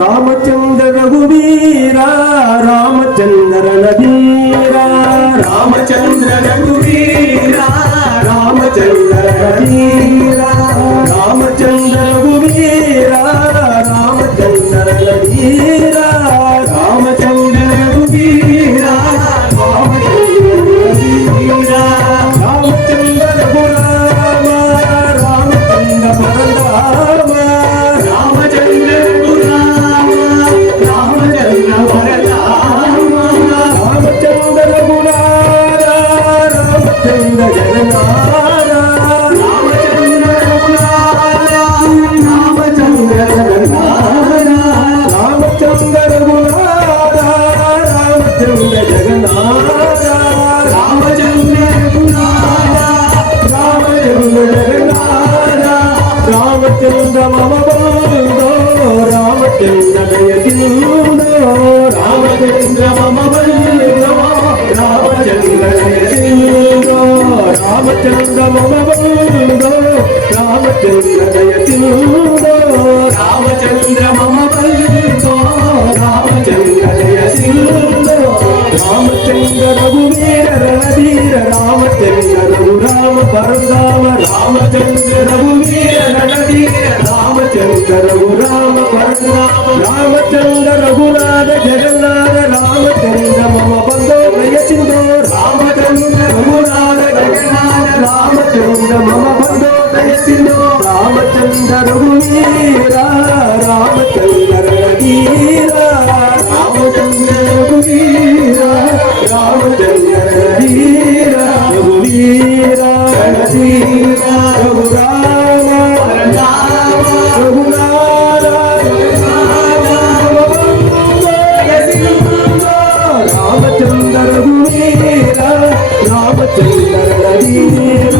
రామచంద్ర రఘువీరా రామచంద్ర నవీరా రామచంద్ర రఘువీరా రామచంద్ర నవీరా రామచంద్ర రఘువీరా రామచంద్ర నవీరా రామచంద్ర రఘువీరా రామచంద్ర రఘురామ రామచంద్ర పరరామ రామచంద్ర రామచంద్ర మమ బంధో రామచంద్ర దయసిందో రామచంద్ర మమ బంధో రామచంద్ర దయసిందో రామచంద్ర మమ బంధో రామచంద్ర దయసిందో రామచంద్ర మమ బంధో రామచంద్ర దయసిందో రామచంద్ర రఘువీర రణధీర రామచంద్ర రఘురామ పరరామ రామచంద్ర రఘువీర రణధీర రామచంద్ర రఘురామ పరరామ రామచంద్ర రఘునాథ జగన్నాథ రామచంద్ర మమ బంధో దయసిందో రామచంద్ర రఘునాథ జగన్నాథ రామచంద్ర మమ బంధో దయసిందో రామచంద్ర రఘువీర రామచంద్ర రణధీర రామచంద్ర రఘువీర రామచంద్ర రణధీర రఘువీర రణధీర రఘురామ రఘునాథ రామచంద్ర రఘువీర రామచంద్ర రణధీర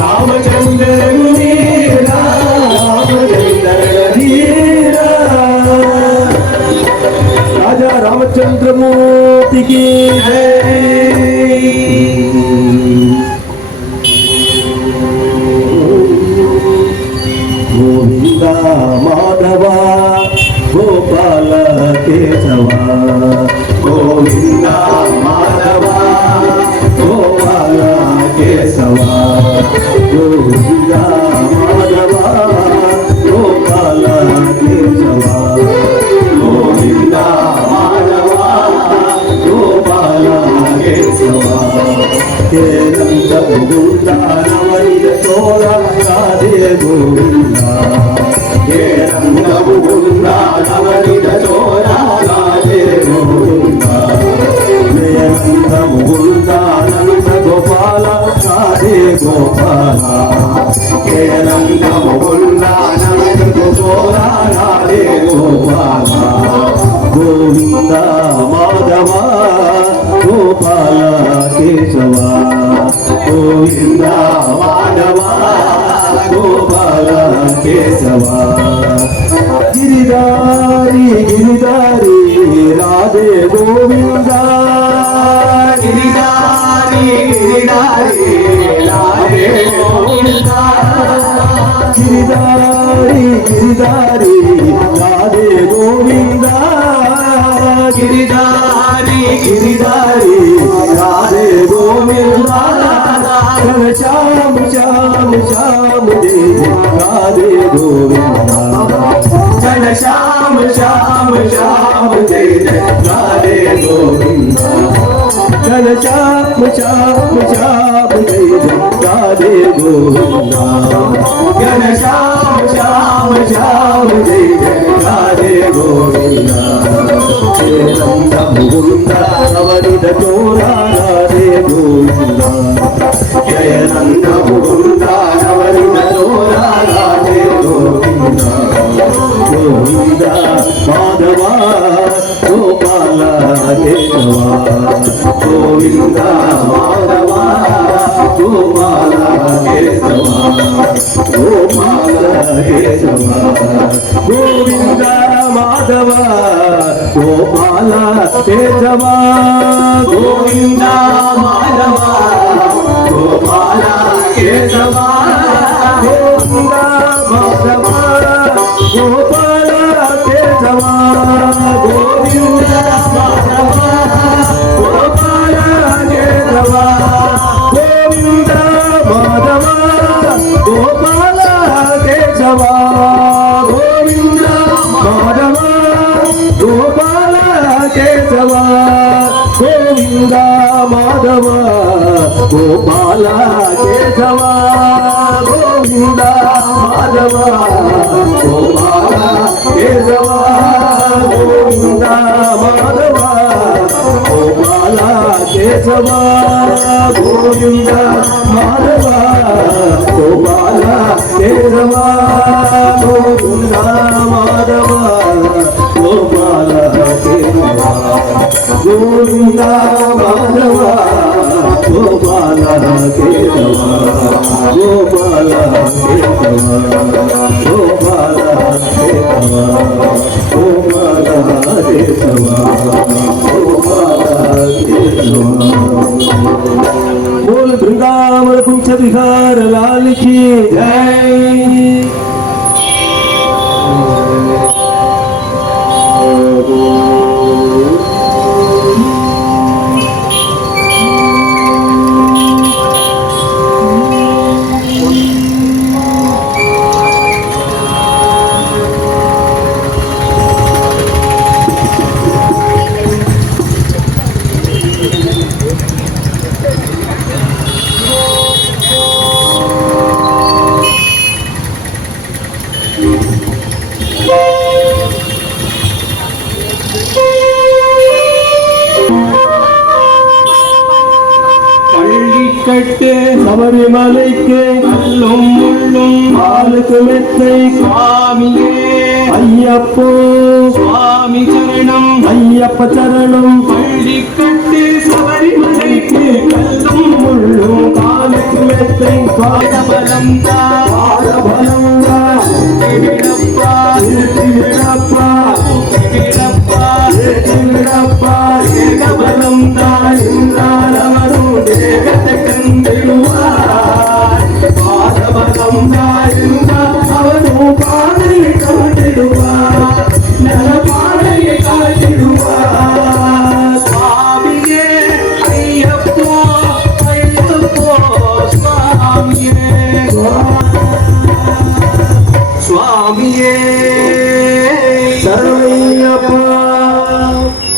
రామచంద్ర రఘువీర రామచంద్ర రణధీర రాజా రామచంద్రమూర్తికి గోవింద మాధవ గోపాల కేశవ గోవింద మాధవ గోపాల కేశవ గోవింద మాధవ గోపాల కేశవ గోవింద మాధవ గోపాల కేశవ కేనంద ముకుంద నవనిత చోర రాధే గోవింద కేనంద ముకుంద నవనిత చోర రాధే గోవింద కేనంద ముకుంద నంద గోపాల రాధే గోపాల కేనంద ముకుంద నంద గోపాల రాధే గోపాల గోవింద మాధవ గోపాల కేశవ గోవింద మాధవ గోపాల కేశవ గిరిధారి గిరిధారి రాధే గోవింద గిరిధారి గిరిధారి రాధే గోవింద గిరిధారి గిరిధారి రాధే గోవింద గిరిధారి గిరిధారి రాధే గోవింద శ్యామ శ్యామ శ్యామ దేవి రాధే గోవింద జన శ్యామ శ్యామ శ్యామ దేవి రాధే గోవింద జన శ్యామ శ్యామ శ్యామ దేవి రాధే గోవింద జన శ్యామ శ్యామ శ్యామ దేవి రాధే గోవింద కేనంద ముకుంద నవనిత చోర రాధే గోవింద కేనంద ముకుంద నవనిత చోర రాధే గోవింద గోవింద మాధవ గోపాల కేశవ గోవింద మాధవ గోపాల కేశవ గోపాల కేశవ గోవింద మాధవ గోపాల కేశవ గోవింద మాధవ గోపాల కేశవ గోవింద మాధవ గోపాల కేశవ கோவிந்த மாதவ கோபால கேசவ கோவிந்த மாதவ கோபால கேசவ கோவிந்த மாதவ கோபால கேசவ கோவிந்த மாதவ கோபால கேசவ கோவிந்த மாதவ கோபால கேசவ கோவிந்த மாதவ கோபால கேசவ கோவிந்த மாதவ கோபால கேசவ கோவிந்த மாதவ கோபால கேசவ கோவிந்த மாதவ கோபால கேசவ கோபால கேசவ கோபால கேசவ கோபால கேசவ கோபால கேசव बोल वृंदावन कुंज विहार लाल की जय। சபரிமலைக்கு கல்லும் முள்ளும் ஆளுக்கு மெத்தை சுவாமியே ஐயப்போ சுவாமி சரணம் ஐயப்ப சரணம் பள்ளிக்கட்டு சபரிமலைக்கு கல்லும் முள்ளும் ஆளுக்கு மெத்தை சுவாமி